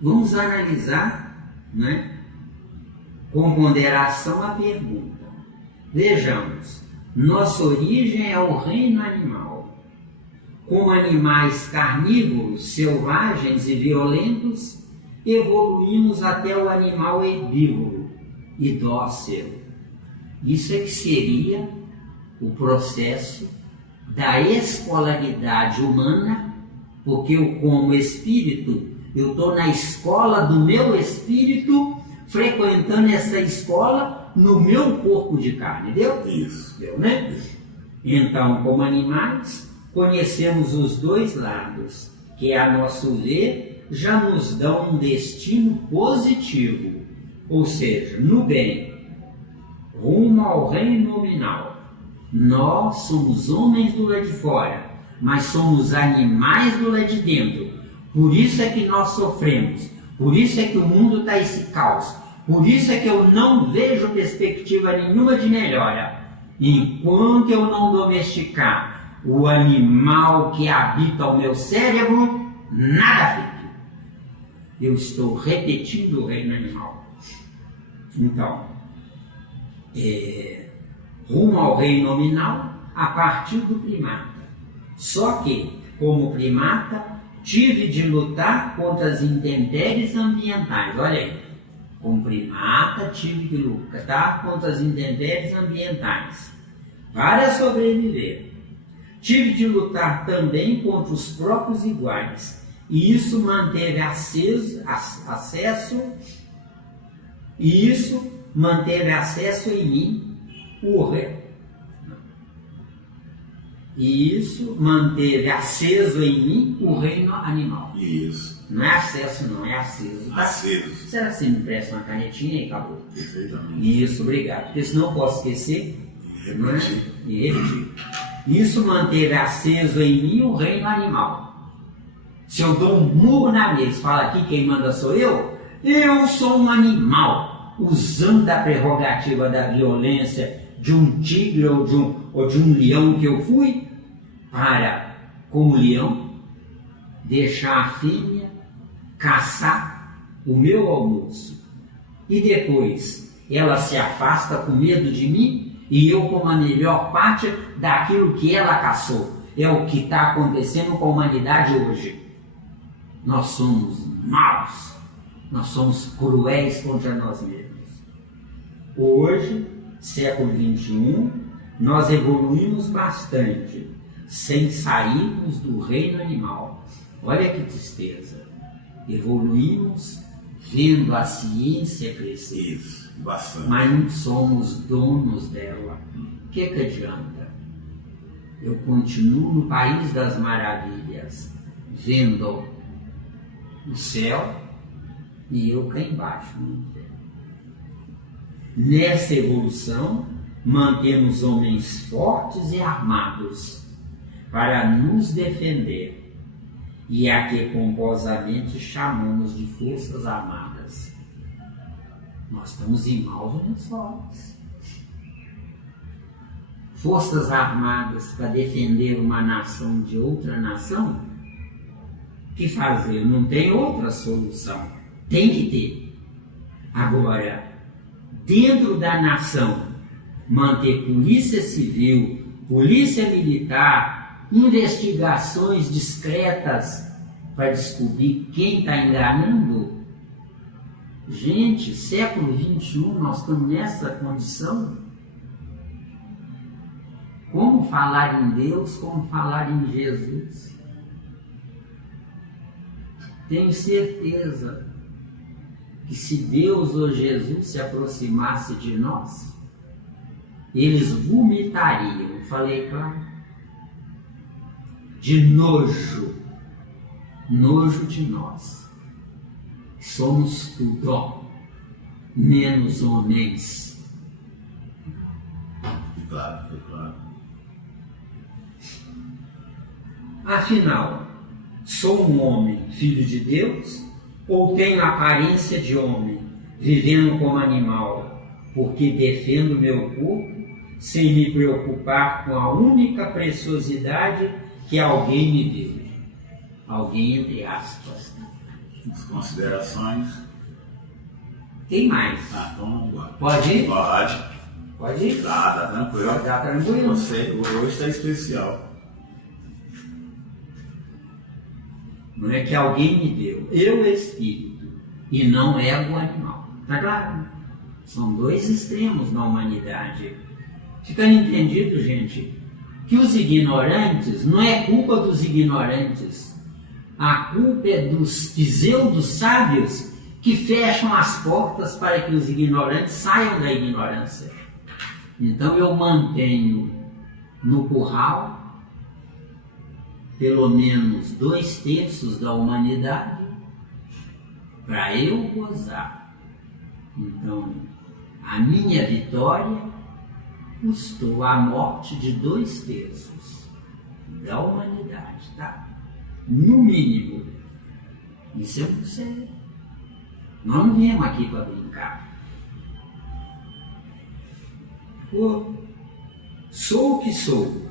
Vamos analisar, né, com ponderação a pergunta. Vejamos, nossa origem é o reino animal. Como animais carnívoros, selvagens e violentos, evoluímos até o animal herbívoro e dócil. Isso é que seria o processo da escolaridade humana, porque eu, como espírito, eu estou na escola do meu espírito, frequentando essa escola no meu corpo de carne, deu? Isso. Deu, né? Então, como animais, conhecemos os dois lados, que a nosso ver já nos dão um destino positivo, ou seja, no bem, rumo ao reino nominal. Nós somos homens do lado de fora, mas somos animais do lado de dentro. Por isso é que nós sofremos, por isso é que o mundo está esse caos, por isso é que eu não vejo perspectiva nenhuma de melhora. Enquanto eu não domesticar o animal que habita o meu cérebro, nada feito. Eu estou repetindo o reino animal. Então, rumo ao reino nominal a partir do primata. Só que, como primata, tive de lutar contra as intempéries ambientais. Olha aí, como primata, tive de lutar contra as intempéries ambientais para sobreviver. Tive de lutar também contra os próprios iguais E isso manteve acesso em mim o reino. E isso manteve aceso em mim o reino animal. Isso. Não é acesso, não, é aceso. Tá? Aceso. Será que você me presta uma canetinha e acabou? Perfeitamente. Isso, obrigado. Porque senão eu posso esquecer. Repetir. E repetir. Isso manteve aceso em mim o reino animal. Se eu dou um murro na mesa e falo aqui quem manda sou eu sou um animal, usando da prerrogativa da violência de um tigre ou de um leão que eu fui, para, como leão, deixar a fêmea caçar o meu almoço. E depois ela se afasta com medo de mim e eu como a melhor parte daquilo que ela caçou. É o que está acontecendo com a humanidade hoje. Nós somos maus, nós somos cruéis contra nós mesmos. Hoje, século XXI, nós evoluímos bastante, sem sairmos do reino animal. Olha que tristeza. Evoluímos vendo a ciência crescer. Isso, bastante. Mas não somos donos dela. O que adianta? Eu continuo no país das maravilhas, vendo o céu e eu cá embaixo no inferno. Nessa evolução, mantemos homens fortes e armados para nos defender, e a que pomposamente chamamos de forças armadas. Nós estamos em maus lençóis. Forças armadas para defender uma nação de outra nação? O que fazer? Não tem outra solução. Tem que ter. Agora, dentro da nação, manter polícia civil, polícia militar, investigações discretas para descobrir quem está enganando. Gente, século XXI, nós estamos nessa condição. Como falar em Deus, como falar em Jesus? Tenho certeza que se Deus ou Jesus se aproximasse de nós, eles vomitariam, falei claro, de nojo de nós. Somos tudo, menos homens. Claro, claro. Afinal, sou um homem, filho de Deus, ou tenho aparência de homem, vivendo como animal, porque defendo meu corpo sem me preocupar com a única preciosidade que alguém me deu. Alguém, entre aspas. As considerações. Tem mais. Então vamos. Pode ir? Pode. Pode ir? Tá tranquilo. Tá tranquilo. Você, hoje está especial. Não é que alguém me deu. Eu, espírito, e não ego animal. Tá claro? São dois extremos na humanidade. Ficando entendido, gente, que os ignorantes, não é culpa dos ignorantes. A culpa é dos pseudos sábios que fecham as portas para que os ignorantes saiam da ignorância. Então eu mantenho no curral pelo menos 2/3 da humanidade para eu gozar. Então, a minha vitória custou a morte de 2/3 da humanidade, tá? No mínimo. Isso é muito sério. Nós não viemos aqui para brincar. Sou o que sou,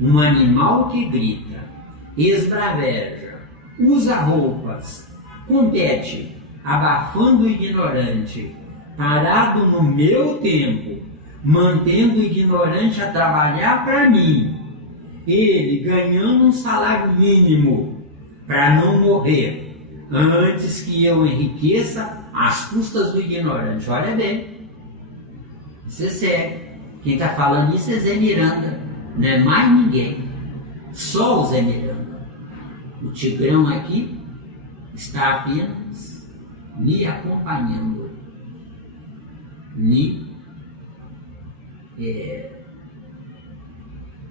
um animal que grita, esbraveja, usa roupas, compete, abafando o ignorante, parado no meu tempo, mantendo o ignorante a trabalhar para mim, ele ganhando um salário mínimo para não morrer antes que eu enriqueça às custas do ignorante. Olha bem, isso é sério. Quem está falando isso é Zé Miranda, não é mais ninguém, só o Zé Miranda. O Tigrão aqui está apenas me acompanhando, me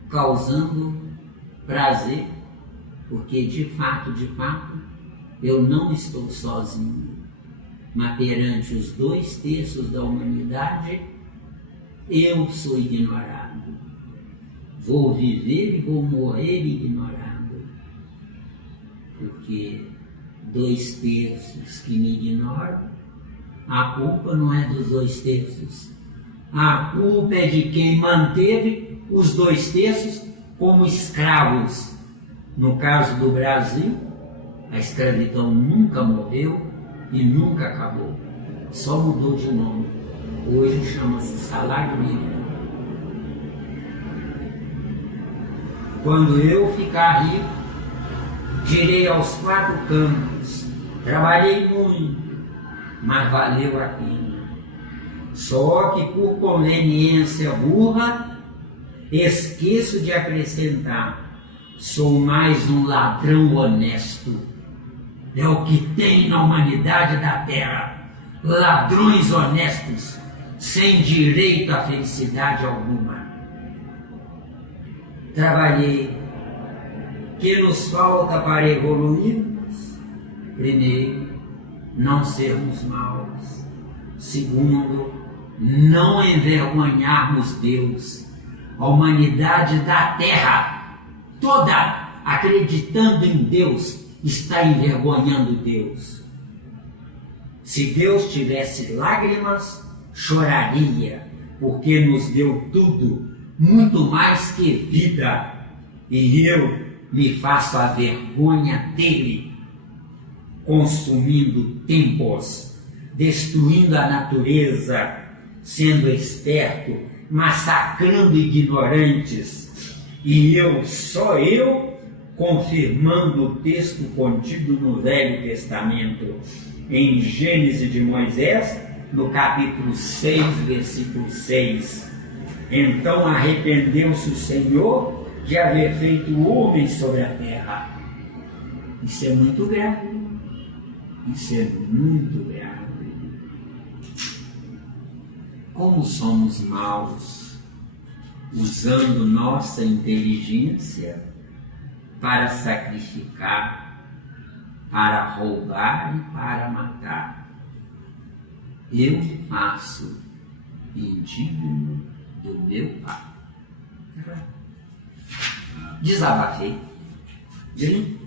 causando prazer, porque de fato, eu não estou sozinho, mas perante os 2/3 da humanidade, eu sou ignorado. Vou viver e vou morrer ignorado, porque 2/3 que me ignoram, a culpa não é dos 2/3. A culpa é de quem manteve os 2/3 como escravos. No caso do Brasil, a escravidão nunca morreu e nunca acabou. Só mudou de nome. Hoje chama-se salário mínimo. Quando eu ficar rico, direi aos 4 cantos: trabalhei muito, mas valeu a pena. Só que por conveniência burra, esqueço de acrescentar: sou mais um ladrão honesto. É o que tem na humanidade da terra: ladrões honestos, sem direito à felicidade alguma. Trabalhei. Que nos falta para evoluirmos? Primeiro, não sermos maus. Segundo, não envergonharmos Deus. A humanidade da terra toda, acreditando em Deus, está envergonhando Deus. Se Deus tivesse lágrimas, choraria, porque nos deu tudo, muito mais que vida, e eu me faço a vergonha dele, consumindo tempos, destruindo a natureza, sendo esperto, massacrando ignorantes, e só eu, confirmando o texto contido no Velho Testamento, em Gênesis de Moisés, no capítulo 6, versículo 6. Então arrependeu-se o Senhor de haver feito o homem sobre a terra. Isso é muito grave. Isso é muito grave. Como somos maus, usando nossa inteligência para sacrificar, para roubar e para matar. Eu faço indigno do meu Pai. Desabafei. Sim.